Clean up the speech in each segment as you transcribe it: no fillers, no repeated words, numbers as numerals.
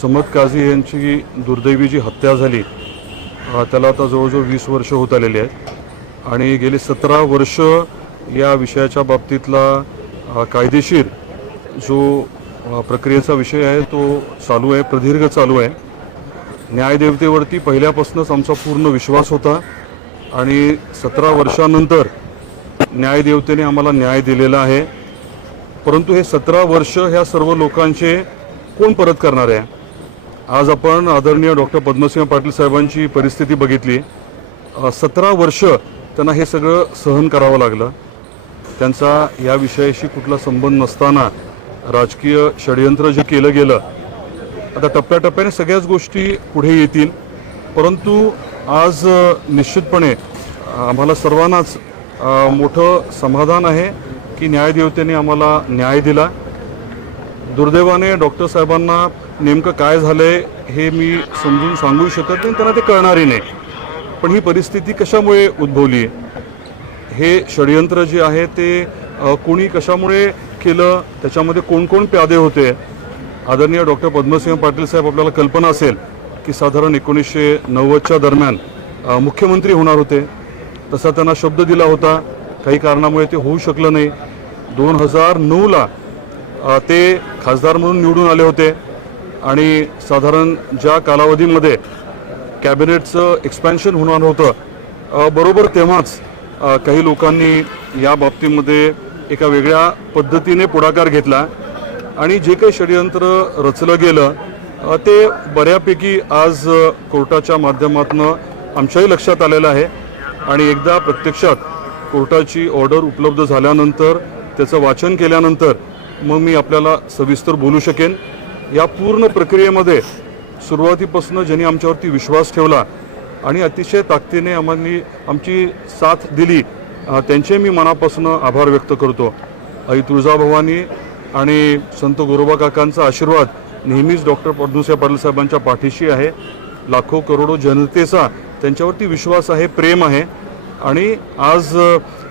समद काझी यांची दुर्दैवी जी हत्या झाली त्याला आता जवळजवळ 20 वर्ष होत आलेली आहेत आणि गेली 17 वर्ष या विषयाच्या बाबतीतला कायदेशीर जो प्रक्रियेचा विषय आहे तो चालू आहे, प्रदीर्घ चालू आहे. न्यायदेवतेवरती पहिल्यापासूनच आमचा पूर्ण विश्वास होता आणि 17 वर्षानंतर न्यायदेवतेने आम्हाला न्याय दिलेला आहे. परंतु हे 17 वर्ष ह्या सर्व लोकांचे कोण परत करणार आहे? आज आपण आदरणीय डॉक्टर पद्मसिंह पाटील साहेबांची परिस्थिती बघितली. 17 वर्ष त्यांना हे सगळं सहन करावं लागलं. त्यांचा या विषयाशी कुठला संबंध नसताना राजकीय षडयंत्र जे केलं गेलं, आता टप्प्याटप्प्याने सगळ्याच गोष्टी पुढे येतील. परंतु आज निश्चितपणे आम्हाला सर्वांनाच मोठं समाधान आहे की न्यायदेवतेने आम्हाला न्याय दिला. दुर्दैवाने डॉक्टर साहेबांना नेमकं काय झालंय हे मी समजून सांगू शकत नाही, त्यांना ते कळणारही नाही. पण ही परिस्थिती कशामुळे उद्भवली, हे षडयंत्र जे आहे ते कोणी कशामुळे केलं, त्याच्यामध्ये कोण कोण प्यादे होते. आदरणीय डॉक्टर पद्मसिंह पाटील साहेब, आपल्याला कल्पना असेल की साधारण 1990च्या दरम्यान मुख्यमंत्री होणार होते. तसा त्यांना शब्द दिला होता. काही कारणामुळे ते होऊ शकलं नाही. 2009ला ते खासदार म्हणून निवडून आले होते आणि साधारण ज्या कालावधीमध्ये कॅबिनेटचं एक्सपॅन्शन होणार होतं, बरोबर तेव्हाच काही लोकांनी या बाबतीमध्ये एका वेगळ्या पद्धतीने पुढाकार घेतला आणि जे काही षडयंत्र रचलं गेलं ते बऱ्यापैकी आज कोर्टाच्या माध्यमातून आमच्याही लक्षात आलेलं आहे. आणि एकदा प्रत्यक्षात कोर्टाची ऑर्डर उपलब्ध झाल्यानंतर, त्याचं वाचन केल्यानंतर मग मी आपल्याला सविस्तर बोलू शकेन. या पूर्ण प्रक्रियेमध्ये सुरुवातीपासून ज्यांनी आमच्यावरती विश्वास ठेवला आणि अतिशय ताकदीने आमची साथ दिली, त्यांचे मी मनापासून आभार व्यक्त करतो. आई तुळजाभवानी आणि संत गोरोबा काकांचा आशीर्वाद नेहमीच डॉक्टर पद्मसिंह पाटील साहेबांच्या पाठीशी आहे. लाखो करोडो जनतेचा त्यांच्यावरती विश्वास आहे, प्रेम आहे आणि आज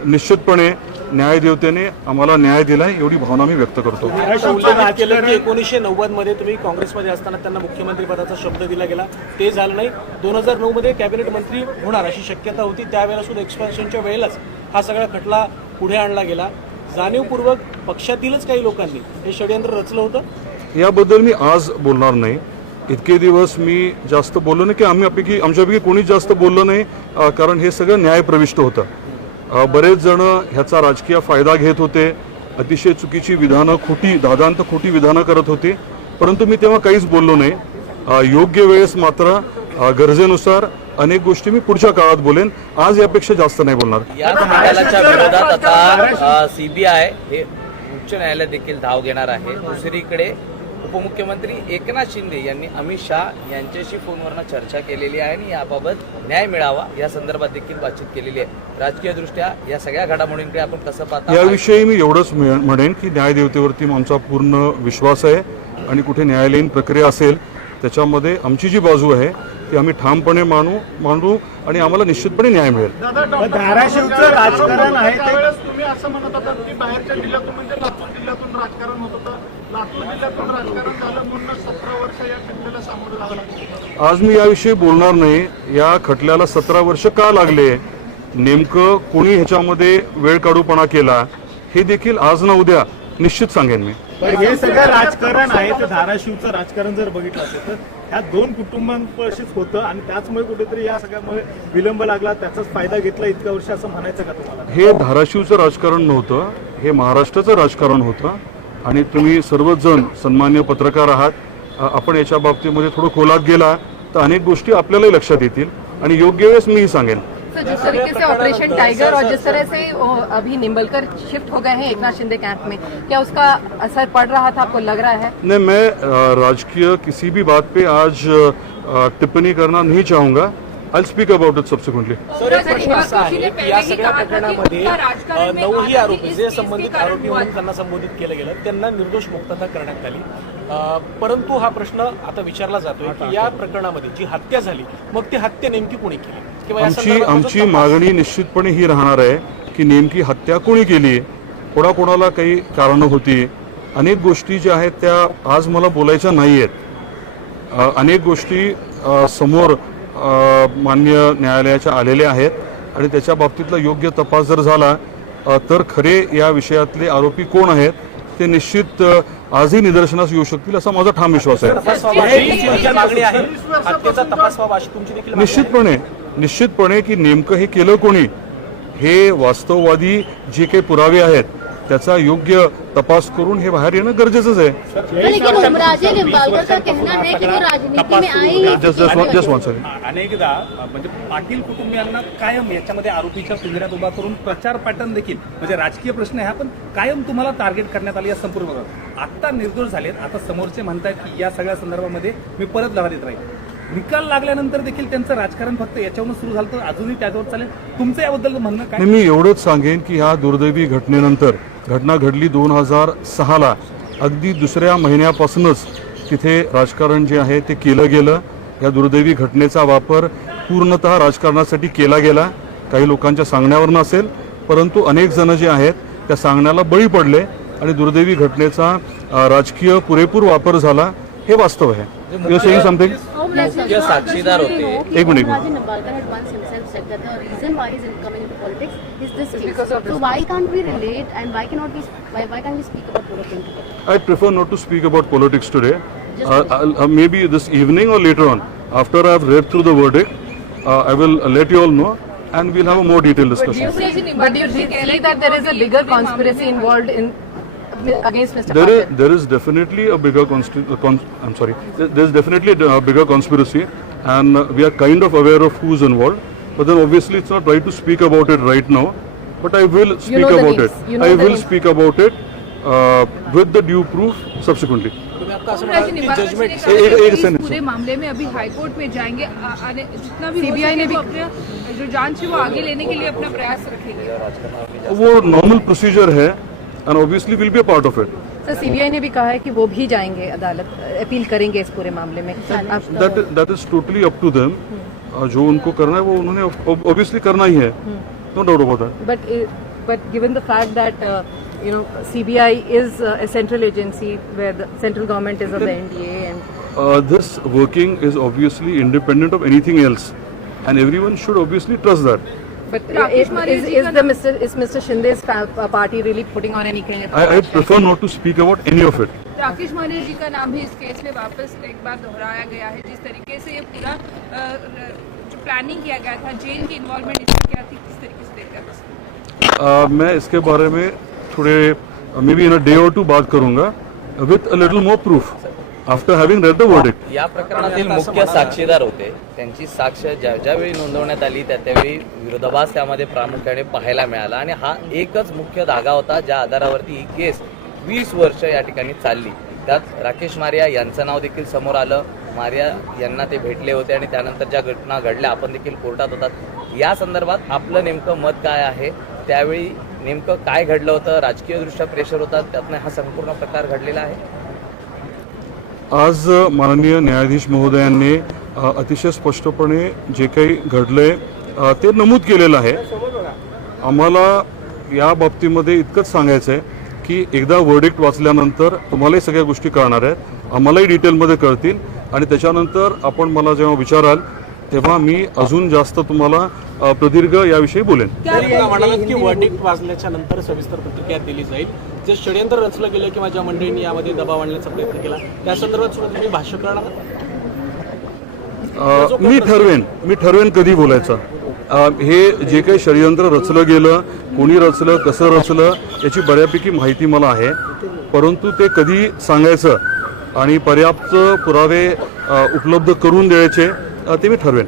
निश्चितपणे न्यायदेवतेने आम्हाला न्याय दिलाय, एवढी भावना मी व्यक्त करतो. 1990 मध्ये तुम्ही काँग्रेसमध्ये असताना त्यांना मुख्यमंत्री पदाचा शब्द दिला गेला, ते झालं नाही. 2009 मध्ये कॅबिनेट मंत्री होणार अशी शक्यता होती. त्यावेळेला सुद्धा एक्सपान्शनच्या वेळेलाच हा सगळा खटला पुढे आणला गेला. जाणीवपूर्वक पक्षातीलच काही लोकांनी हे षडयंत्र रचलं होतं. याबद्दल मी आज बोलणार नाही. इतके दिवस मी जास्त बोललो नाही की आमच्यापैकी कोणीच जास्त बोललं नाही, कारण हे सगळं न्यायप्रविष्ट होतं. बरेच जण ह्याचा राजकीय फायदा घेत होते. अतिशय चुकीची विधानं, दादांत खोटी विधानं करत होती. परंतु मी तेव्हा काहीच बोललो नाही. योग्य वेळेस मात्र गरजेनुसार अनेक गोष्टी मी पुढच्या काळात बोलेन. आज यापेक्षा जास्त नाही बोलणार. या घोटाळ्याच्या विरोधात आता सीबीआय हे उच्च न्यायालय देखील धाव घेणार आहे. दुसरीकडे उपमुख्यमंत्री एकनाथ शिंदे यांनी अमित शाह यांच्याशी फोनवरनं चर्चा केलेली आहे आणि याबाबत न्याय मिळावा या संदर्भात देखील बातचीत केलेली आहे. राजकीय दृष्ट्या या सगळ्या घडामोडींकडे आपण कसं पाहता? याविषयी मी एवढंच म्हणेन की न्यायदेवतेवरती आमचा पूर्ण विश्वास आहे आणि कुठे न्यायालयीन प्रक्रिया असेल त्याच्यामध्ये आमची जी बाजू आहे ती आम्ही ठामपणे मांडू आणि आम्हाला निश्चितपणे न्याय मिळेल. धाराशिवचं राजकारण आहे त्यावेळेस तुम्ही असं म्हणत होता की बाहेरच्या जिल्ह्यातून म्हणजे लातूर जिल्ह्यातून राजकारण होत होतं, लातूर जिल्ह्यातून राजकारण झालं म्हणून 17 वर्ष या खटल्याला सामोरं जावं लागलं. आज मी याविषयी बोलणार नाही. या खटल्याला 17 वर्ष का लागले, नेमकं कोणी ह्याच्यामध्ये वेळ काढूपणा केला, हे देखील आज ना उद्या निश्चित सांगेन मी. हे सगळं राजकारण आहे ते धाराशिवचं राजकारण जर बघितलं असेल तर ह्या दोन कुटुंबांपाशीच होतं आणि त्याचमुळे कुठेतरी या सगळ्यामुळे विलंब लागला, त्याचाच फायदा घेतला इतक्या वर्ष असं म्हणायचं का तुम्हाला? हे धाराशिवचं राजकारण नव्हतं, हे महाराष्ट्राचं राजकारण होतं आणि तुम्ही सर्वच जण सन्मान्य पत्रकार आहात. आपण याच्या बाबतीमध्ये थोडं खोलात गेला तर अनेक गोष्टी आपल्यालाही लक्षात येतील आणि योग्य वेळेस मीही सांगेन. तो जिस तरीके से ऑपरेशन टाइगर और जिस तरह से अभी निम्बलकर शिफ्ट हो गए हैं एकनाथ शिंदे कैंप में, क्या उसका असर पड़ रहा था, आपको लग रहा है? नहीं, मैं राजकीय किसी भी बात पे आज टिप्पणी करना नहीं चाहूंगा. I'll speak about it subsequently. Sir, एक प्रश्न असा आहे की या सगळ्या प्रकरणामध्ये 9ही आरोपी जे संबंधित आरोपी म्हणून त्यांना संबोधित केलं गेलं, त्यांना निर्दोष मुक्तता करण्यात आली. परंतु हा प्रश्न आता विचारला जातोय की या प्रकरणामध्ये जी हत्या झाली, मग ती हत्या नेमकी कोणी केली किंवा आमची मागणी निश्चितपणे ही राहणार आहे की नेमकी हत्या कोणी केली, कोणाकोणाला काही कारणं होती. अनेक गोष्टी ज्या आहेत त्या आज मला बोलायच्या नाही आहेत. अनेक गोष्टी समोर मान्य न्यायालयाच्या आलेल्या आहेत आणि त्याच्या बाबतीतला योग्य तपास जर झाला तर खरे या विषयातले आरोपी कोण आहेत ते निश्चित आजही निदर्शनास येऊ शकतील असा माझा ठाम विश्वास आहे. तपास व्हावा अशी तुमची मागणी आहे. हत्येचा तपास व्हावा अशी तुमची देखील मागणी आहे. निश्चितपणे की नेमकं हे केलं कोणी हे वास्तववादी जे काही पुरावे आहेत त्याचा योग्य तपास करून हे बाहेर येणं गरजेचंच आहे. लेकिन उमराजे निंबाळकर का कहना है कि वो राजनीति में आए ही जस्ट वन सेकंड. अनेकदा म्हणजे पाटील कुटुंबियांना कायम याच्यामध्ये आरोपीच्या पिंजऱ्यात उभा करून प्रचार पॅटर्न देखील म्हणजे राजकीय प्रश्न आहे पण कायम तुम्हाला टार्गेट करण्यात आली या संपूर्ण भागात. आता निर्दोष झालेत, आता समोरचे म्हणतात की या सगळ्या संदर्भामध्ये मी परत लढा देत राहील. निकाल लागल्यानंतर देखील त्यांचं राजकारण फक्त याच्यावरून सुरू झालं तर अजूनही त्याच्यावर चालेल. तुमचं याबद्दल म्हणणं काय? मी एवढंच सांगेन की ह्या दुर्दैवी घटनेनंतर घटना घडली 2006ला अगदी दुसऱ्या महिन्यापासूनच तिथे राजकारण जे आहे ते केलं गेलं. या दुर्दैवी घटनेचा वापर पूर्णतः राजकारणासाठी केला गेला. काही लोकांच्या सांगण्यावर नसेल परंतु अनेक जण जे आहेत त्या सांगण्याला बळी पडले आणि दुर्दैवी घटनेचा राजकीय पुरेपूर वापर झाला हे वास्तव आहे. You are saying something? मुख्य साक्षीदार होते. एक minute. Umaraju Nimbalkar had once himself said that the reason why he's coming into politics is this case. So why can't we relate and why can't we speak about politics? I prefer not to speak about politics today. Maybe this evening or later on, after I have read through the verdict, I will let you all know, and we'll have a more detailed discussion. But do you see that there is a bigger conspiracy involved in against Mr. Patil? There is definitely a bigger I'm sorry. There's definitely a bigger conspiracy, and we are kind of aware of who's involved. But then obviously it's not right to speak about it right now. But I will speak know the about names. it. You know I the will names. speak about it with the due proof subsequently. तुम्ही आता असं म्हणाल की judgement एक इस second. पूरे मामले में अभी हाईकोर्ट में जाएंगे जितना भी CBI ने भी अपने जो जांच है वो आगे लेने के लिए अपना प्रयास रखेंगे. वो नॉर्मल प्रोसीजर है and obviously will be a part of it. Sir CBI ने भी कहा है कि वो भी जाएंगे अदालत, अपील करेंगे इस पूरे मामले में. That is totally up to them. जो उनको करना है वो उन्होंने obviously करना ही है. No doubt about that. But given the fact that CBI is a central agency where the central government is of the NDA and This working is obviously independent of anything else, and everyone should obviously trust that. but Rakesh Maria ji का is Mr. Shinde's party really putting on any kind of I prefer not to speak about any of it. Rakesh Maria ji का नाम भी इस केस में वापस एक बार दोहराया गया है. जिस तरीके से ये पूरा जो प्लानिंग किया गया था, जेल की इन्वॉल्वमेंट इसमें क्या थी, किस तरीके से देखा? मैं इसके बारे में थोड़े may be in a day और टू बात करूंगा with a little more proof after having read the verdict. या प्रकरणातील मुख्य साक्षीदार होते. त्यांची साक्ष ज्यावेळी नोंदवण्यात आली त्यावेळी विरोधाभास त्यामध्ये प्रामुख्याने पाहायला मिळाला आणि हा एकच मुख्य धागा होता ज्या आधारावरती ही केस 20 वर्ष या ठिकाणी चालली. त्यात राकेश मारिया यांचं नाव देखील समोर आलं. मारिया यांना ते भेटले होते आणि त्यानंतर ज्या घटना घडल्या आपण देखील कोर्टात होतात. या संदर्भात आपलं नेमकं मत काय आहे, त्यावेळी नेमकं काय घडलं होतं, राजकीयदृष्ट्या प्रेशर होता, त्यातनं हा संपूर्ण प्रकार घडलेला आहे. आज माननीय न्यायाधीश महोदयांनी अतिशय स्पष्टपणे जे काही घडलंय ते नमूद केलेलं आहे. आम्हाला या बाबतीमध्ये इतकंच सांगायचं आहे की एकदा वर्डिक्ट वाचल्यानंतर तुम्हालाही सगळ्या गोष्टी कळणार आहेत, आम्हालाही डिटेलमध्ये कळतील आणि त्याच्यानंतर आपण मला जेव्हा विचाराल तेव्हा मी अजून जास्त तुम्हाला प्रदीर्घ याविषयी बोलेन. म्हणालात की वर्डिक्ट वाजल्याच्या नंतर सविस्तर प्रतिक्रिया दिली जाईल. जे षडयंत्र रचलं गेलं किंवा ज्या मंडळींनी यामध्ये दबाव आणण्याचा प्रयत्न केला त्या संदर्भात सुद्धा तुम्ही भाष्य करणार आहात? मी ठरवेन कधी बोलायचं. हे जे काही षडयंत्र रचलं गेलं, कोणी रचलं, कसं रचलं याची बऱ्यापैकी माहिती मला आहे, परंतु ते कधी सांगायचं आणि पर्याप्त पुरावे उपलब्ध करून द्यायचे ते मी ठरवेन.